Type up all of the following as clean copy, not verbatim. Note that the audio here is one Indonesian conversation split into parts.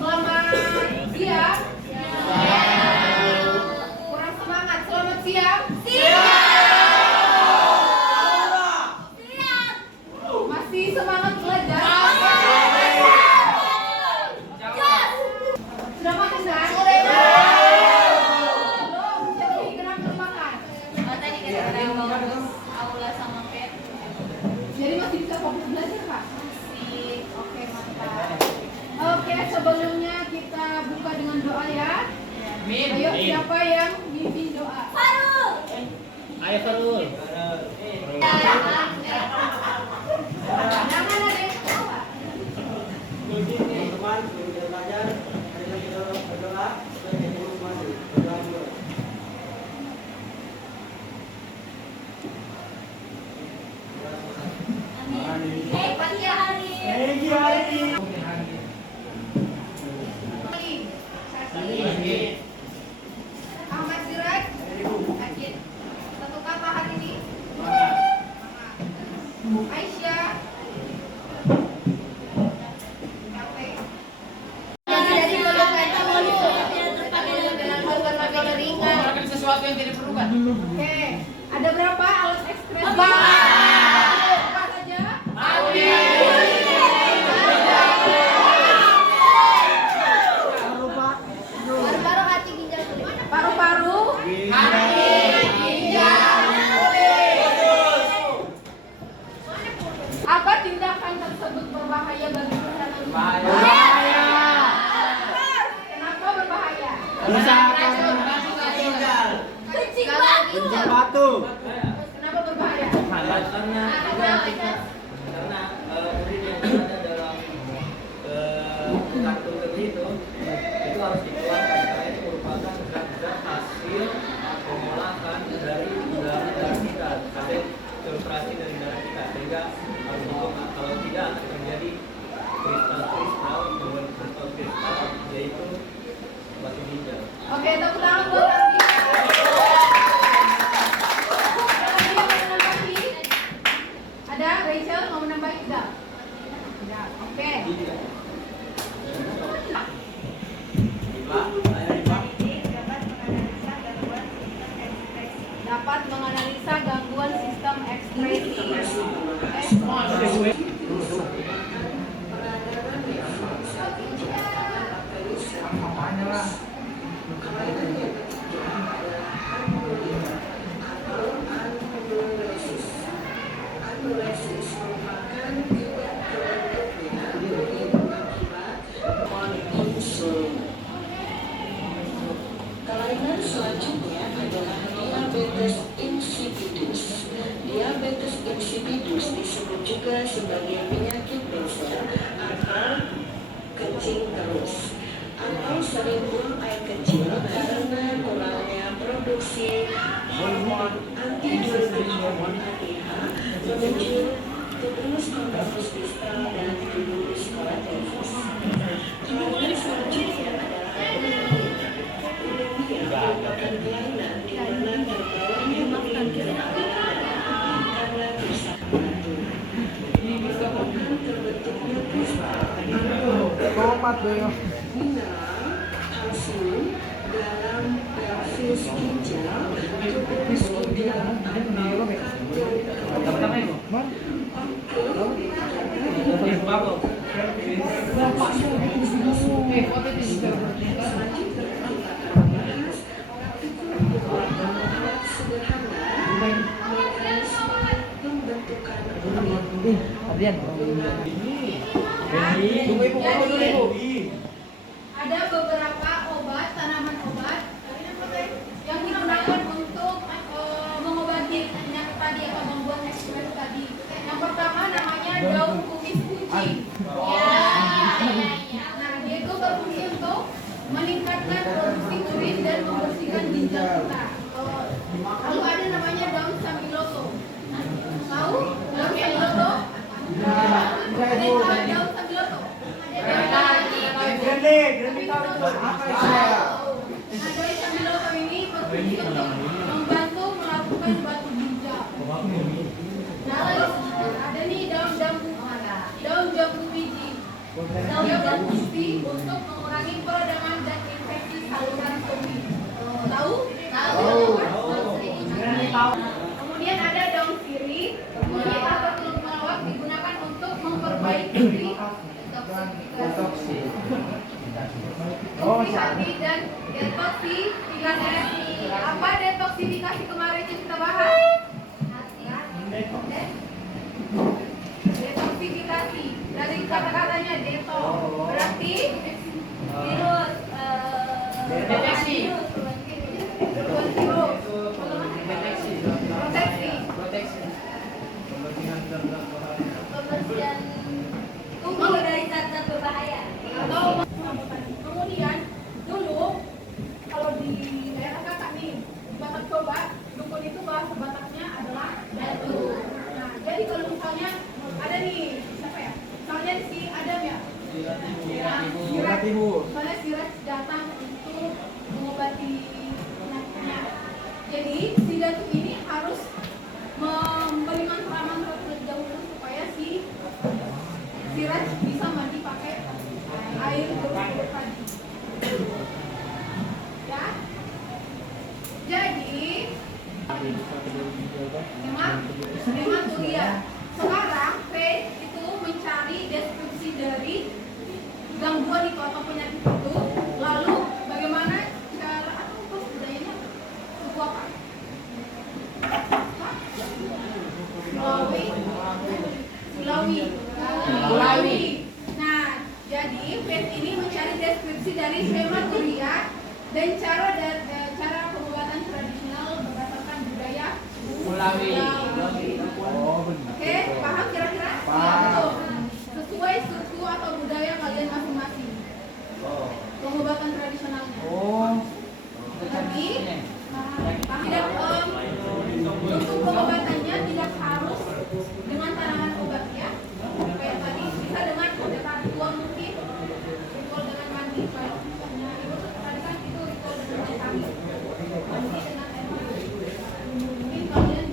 Selamat siang. Kurang semangat. Selamat siang. Masih semangat belajar? Sudah makan kan? Belum. Jadi kenapa belum makan? Tadi kita mau aula sama pet. Jadi masih bisa fokus belajar Kak? Masih. Oke, mantap. Oke, sebelumnya kita buka dengan doa ya. Ayo, siapa yang mimpin doa? Farul. Ayo Farul. Jangan ada yang ketawa. Teman-teman, guru belajar, marilah kita berdoa sebagai guru masih. Berdoa dulu. Pagi hari. Ahmad Siraj. Ajit. Satu kata hari ini. Aisyah. Oke. Jadi kalau kata mau disuruhnya terpakai dengan berbagai ringan. Sesuatu yang tidak perlukan. Oke. Ada berapa alat ekspresi? Apa saja? Baru-baru hati ginjal kulit. Paru-paru. Apa tindakan tersebut berbahaya bagi kesehatan? Kenapa berbahaya? Kencing batu. Batu. Kenapa berbahaya? Karena urin yang ada dalam kantung kemih itu harus dikeluarkan karena itu merupakan zat-zat hasil pengolahan dari darah kita, hasil filtrasi dari darah kita, sehingga harus dibuang. Kalau tidak akan terjadi kristal-kristal atau kristal, yaitu batu ginjal. Oke, tepuk tangan buat Andi. Ada Rachel mau menambahi tidak? Tidak. Oke. Dapat menganalisa gangguan sistem ekspresi. Kelainan selanjutnya adalah diabetes insipidus. Diabetes insipidus disebut juga sebagai penyakit dasar atau kencing terus atau sering buang air kecil karena kurangnya produksi hormon antidiuretik hormon ADH menuju tubuh kondensus distal dan tubuh kolateral. Kelainan selanjutnya adalah merupakan kelainan di mana terbawahnya urin karena rusak batu. Menyebabkan terbentuknya kristal mineral kalsium dalam pelvis ginjal, tubuh ginjal Ada beberapa obat, tanaman obat yang digunakan untuk mengobati penyakit tadi atau membuat ekspresi tadi. Yang pertama namanya daun kumis kucing. Nah, dia itu berfungsi untuk meningkatkan produksi urin dan membersihkan ginjal kita. Lalu ada namanya daun sambiloto. Tahu daun sambiloto? Ada yang tahu daun sambiloto? Nah, daun sambiloto ini berfungsi untuk membantu melakukan batu ginjal. Nah, ada nih daun jambu biji. Dia berfungsi untuk mengurangi mengurangi peradangan dan infeksi saluran kemih. Tahu? Kemudian ada daun sirih. Ini atau telur melawak digunakan untuk memperbaiki hati dan detoksifikasi. Apa detoksifikasi kemarin yang kita bahas? Detoksifikasi dari kata-katanya deto berarti virus Deteksi. proteksi Pembersihan tubuh dari zat-zat berbahaya. atau kemudian dulu kalau di daerah kakak nih Batak Toba dukun itu bahasa Bataknya adalah datu. Nah jadi kalau misalnya ada nih siapa ya misalnya si Adam ya Siraj, misalnya Siraj datang untuk mengobati penyakitnya. Jadi si datu ini harus memberi mantra-mantra terlebih dahulu supaya si Siraj bisa mandi pakai air berkurut tadi. Ya. Jadi memang tuh ya. Sekarang Faith itu mencari deskripsi dari gangguan itu atau penyakit itu. Lalu bagaimana cara atau budayanya suku apa? Sulawi. Nah, jadi Faith ini mencari deskripsi dari hematuria dan cara pengobatan tradisional berdasarkan budaya Sulawi. Oke, paham kira-kira? Paham. Betul. Sesuai suku atau budaya kalian masing-masing. Pengobatan tradisionalnya. Tapi tidak untuk pengobatannya tidak harus dengan tanaman obat ya. Kayak tadi bisa dengan ritual mungkin ritual dengan mandi kayak misalnya itu tadi kan itu ritual dengan air hangat. Mandi dengan air hangat. Mungkin kalian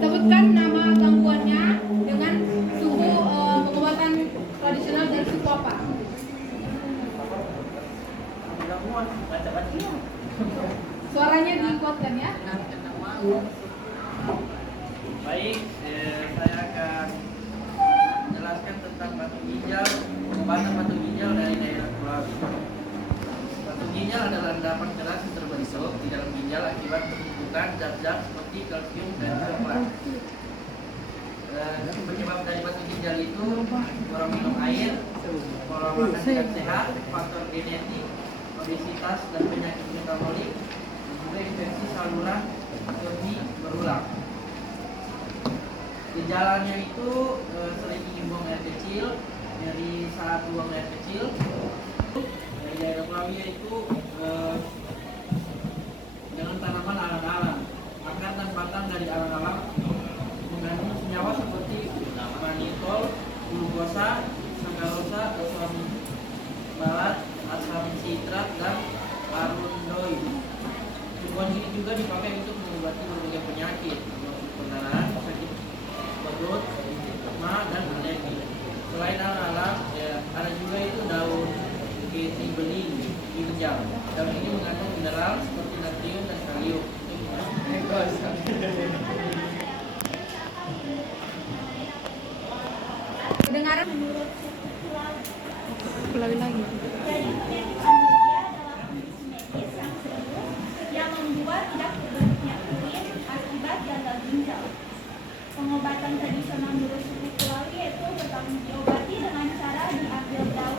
sebutkan nama gangguannya dengan suku pengobatan tradisional dari suku apa? Suaranya dikuatkan ya. Baik, saya akan jelaskan tentang batu ginjal, pengobatan batu ginjal dari daerah Sulawi. Batu ginjal adalah endapan keras yang terbentuk di dalam ginjal akibat penumpukan zat-zat seperti kalsium dan coklat. Penyebab dari batu ginjal itu kurang minum air, pola makan tidak sehat, faktor genetik, obesitas dan penyakit metabolik, dan juga infeksi saluran kemih berulang. Gejalanya itu sering ingin buang air kecil, nyeri saat buang air kecil. Dari daerah Sulawi itu dengan tanaman alam-alam, akar dan batang dari alam-alam mengandung senyawa seperti manitol, glukosa, sakarosa, asam balat, asam sitrat, dan arundoid. Tumbuhan ini juga dipakai untuk mengobati berbagai penyakit, termasuk pendarahan, sakit perut, asma, dan alergi. Selain alam-alam, ya, ada juga itu daun keti bening ginjal. Daun ini mengandung mineral seperti natrium dan kalium. Kedengaran Menurut suku Sulawi, lagi. jadi penyakit anemia adalah kondisi medis yang serius yang membuat tidak terbentuknya urin akibat gagal ginjal. Pengobatan tradisional menurut suku Sulawi yaitu pertama diobati dengan cara diambil daun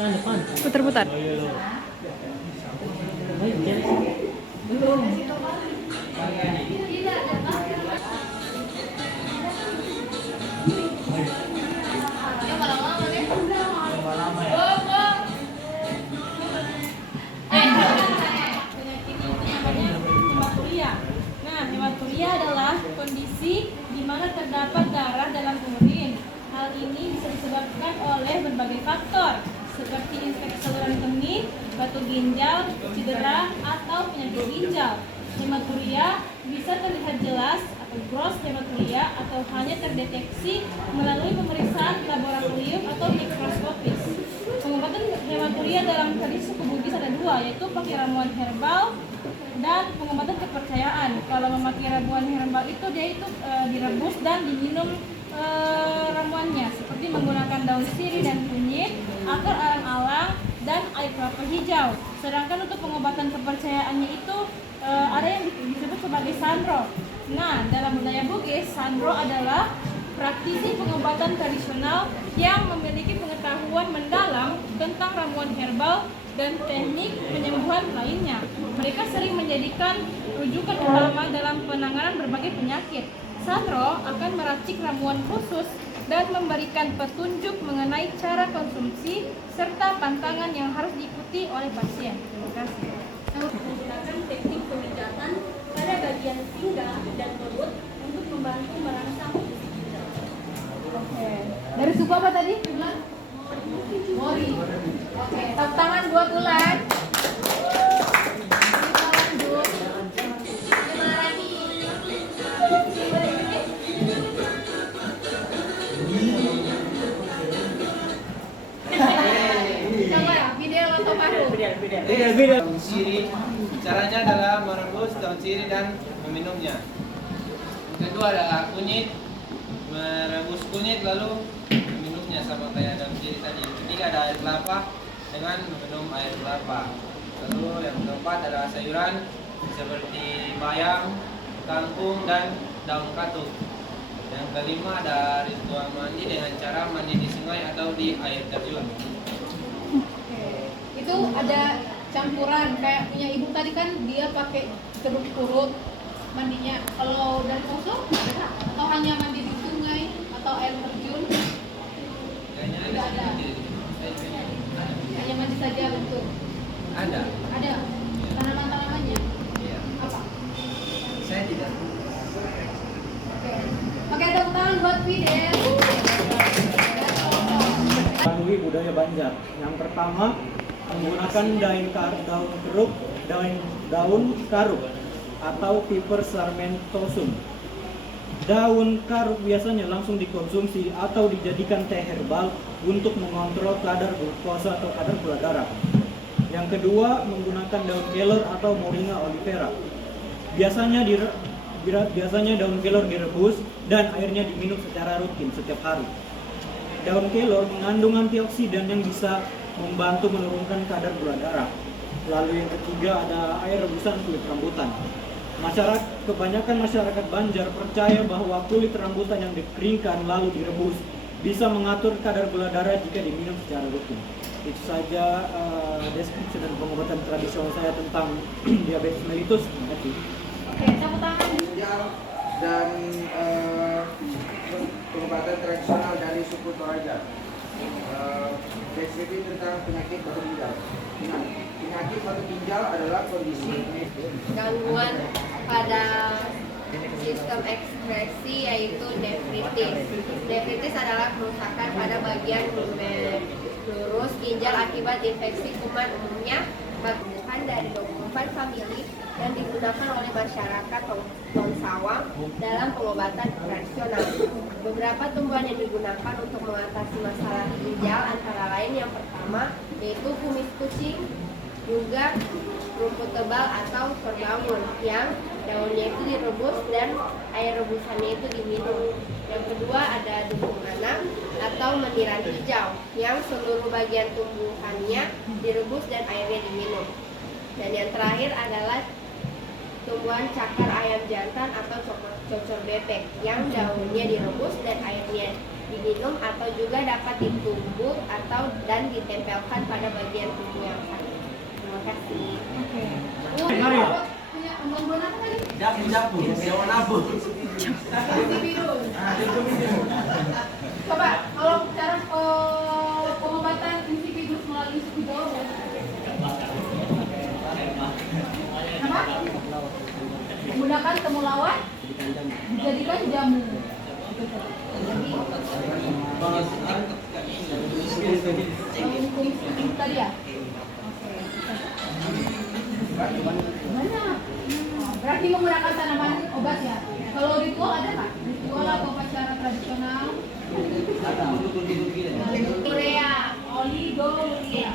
Putar-putar. Penyakit ini namanya hematuria. Nah, hematuria adalah kondisi di mana terdapat darah dalam urin. Hal ini bisa disebabkan oleh berbagai faktor seperti infeksi saluran kemih, batu ginjal, cedera, atau penyakit ginjal. Hematuria bisa terlihat jelas atau gross hematuria atau hanya terdeteksi melalui pemeriksaan laboratorium atau mikroskopis. Pengobatan hematuria dalam tradisi suku Bugis ada dua, yaitu pakai ramuan herbal dan pengobatan kepercayaan. Kalau memakai ramuan herbal itu dia itu direbus dan diminum ramuannya, seperti menggunakan daun sirih dan kunyit, akar alang-alang, dan air kelapa hijau. Sedangkan untuk pengobatan kepercayaannya itu ada yang disebut sebagai sandro. Nah, dalam budaya Bugis, sandro adalah praktisi pengobatan tradisional yang memiliki pengetahuan mendalam tentang ramuan herbal dan teknik penyembuhan lainnya. Mereka sering menjadikan rujukan utama dalam penanganan berbagai penyakit. Sandro akan meracik ramuan khusus dan memberikan petunjuk mengenai cara konsumsi serta pantangan yang harus diikuti oleh pasien. Terima kasih. Menggunakan teknik pemijatan pada bagian pinggang dan perut untuk membantu merangsang fungsi ginjal. Oke. Dari suku apa tadi? Tulan? Mori. Oke. Tepuk tangan buat Tulan. Kita lanjut. Coba ya, video atau paru? Daun sirih, caranya adalah merebus daun sirih dan meminumnya. Yang kedua adalah kunyit, merebus kunyit lalu meminumnya sama kayak daun sirih tadi. Yang ketiga ada air kelapa dengan meminum air kelapa. Lalu yang keempat adalah sayuran seperti bayam, kangkung, dan daun katuk. Yang kelima ada ritual mandi dengan cara mandi di sungai atau di air terjun. Itu ada campuran kayak punya ibu tadi kan dia pakai jeruk purut mandinya. Kalau dari kosong ada atau hanya mandi di sungai atau air terjun? Kayaknya Tidak ada. Hanya mandi saja betul. Ada. Ada tanaman-tanamannya. Iya. Apa? Saya tidak. Oke, tepuk tangan buat Fidel. Melalui budaya Banjar. Yang pertama menggunakan daun karuk atau Piper sarmentosum. Daun karuk biasanya langsung dikonsumsi atau dijadikan teh herbal untuk mengontrol kadar glukosa atau kadar gula darah. Yang kedua menggunakan daun kelor atau Moringa olivera. Biasanya daun kelor direbus dan airnya diminum secara rutin setiap hari. Daun kelor mengandung antioksidan yang bisa membantu menurunkan kadar gula darah. Lalu yang ketiga ada air rebusan kulit rambutan. Kebanyakan masyarakat Banjar percaya bahwa kulit rambutan yang dikeringkan lalu direbus bisa mengatur kadar gula darah jika diminum secara rutin. Itu saja deskripsi dan pengobatan tradisional saya tentang diabetes mellitus. Terima kasih. Oke, tepuk tangan. Dan pengobatan tradisional dari suku Toraja. Deskripsi tentang penyakit batu ginjal. Nah, penyakit batu ginjal adalah kondisi gangguan pada sistem ekskresi yaitu nefritis. Nefritis adalah kerusakan pada bagian lurus ginjal akibat infeksi kuman, umumnya bagian dari dokumen famili dan digunakan oleh masyarakat Tonsawang dalam pengobatan tradisional. Beberapa tumbuhan yang digunakan untuk mengatasi masalah ginjal antara lain yang pertama yaitu kumis kucing, juga rumput tebal atau perdaun yang daunnya itu direbus dan air rebusannya itu diminum. Yang kedua ada dukung anak atau meniran hijau yang seluruh bagian tumbuhannya direbus dan airnya diminum. Dan yang terakhir adalah tumbuhan cakar ayam jantan atau cocor bebek yang daunnya direbus dan airnya diminum, atau juga dapat ditumbuk atau dan ditempelkan pada bagian tubuh yang sakit. Terima kasih. Oke. Punya embun apa tadi? Japu, sewa nabung. Insipidus. Coba kalau cara pengobatan insipidus melalui suku Jawa. Apa? Menggunakan temulawak dijadikan jamu. Untuk tadi ya? Banyak. Berarti menggunakan tanaman obat ya. Kalau ritual ada nggak? Ritual atau upacara tradisional? Korea. Oligonuria.